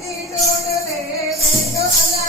దినోడలే కమలా